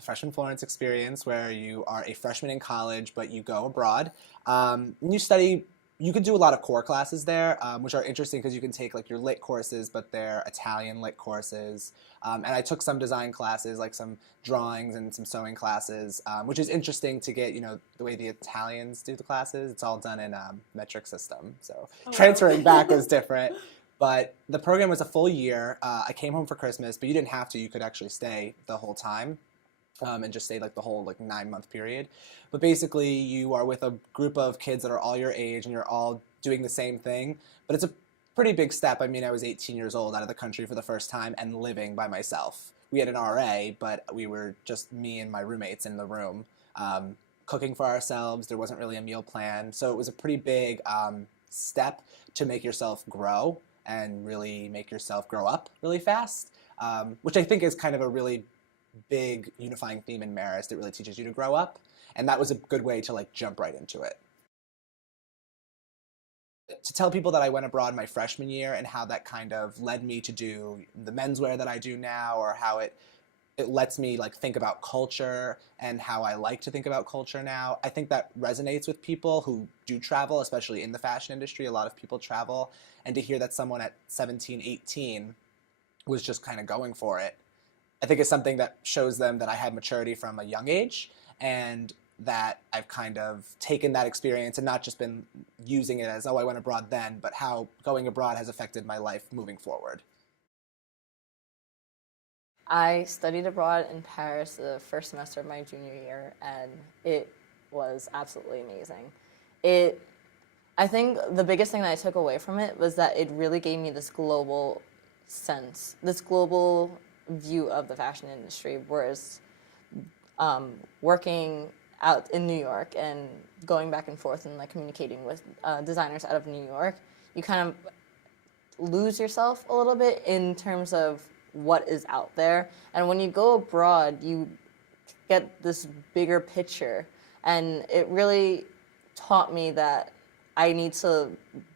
Freshman Florence experience where you are a freshman in college, but you go abroad. And you study, you can do a lot of core classes there, which are interesting because you can take like your lit courses, but they're Italian lit courses. And I took some design classes, like some drawings and some sewing classes, which is interesting to get, the way the Italians do the classes. It's all done in metric system. So Oh, transferring back wow. was different. But the program was a full year. I came home for Christmas, but you didn't have to. You could actually stay the whole time and just stay like the whole like 9 month period. But basically, you are with a group of kids that are all your age, and you're all doing the same thing. But it's a pretty big step. I mean, I was 18 years old out of the country for the first time and living by myself. We had an RA, but we were just me and my roommates in the room, cooking for ourselves. There wasn't really a meal plan, so it was a pretty big step to make yourself grow and really make yourself grow up really fast, which I think is kind of a really big unifying theme in Marist. It really teaches you to grow up, and that was a good way to like jump right into it. To tell people that I went abroad my freshman year and how that kind of led me to do the menswear that I do now, or how it lets me like think about culture and how I like to think about culture now. I think that resonates with people who do travel, especially in the fashion industry. A lot of people travel, and to hear that someone at 17, 18 was just kind of going for it, I think it's something that shows them that I had maturity from a young age, and that I've kind of taken that experience and not just been using it as, oh, I went abroad then, but how going abroad has affected my life moving forward. I studied abroad in Paris the first semester of my junior year, and it was absolutely amazing. It, I think the biggest thing that I took away from it was that it really gave me this global sense, this global view of the fashion industry, whereas working out in New York and going back and forth and like communicating with designers out of New York, you kind of lose yourself a little bit in terms of what is out there. And when you go abroad, you get this bigger picture. And it really taught me that I need to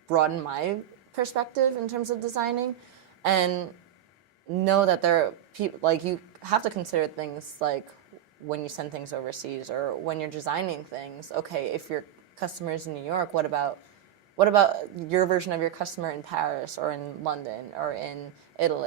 broaden my perspective in terms of designing and know that there are people, like, you have to consider things like when you send things overseas or when you're designing things. Okay, if your customer is in New York, what about your version of your customer in Paris or in London or in Italy?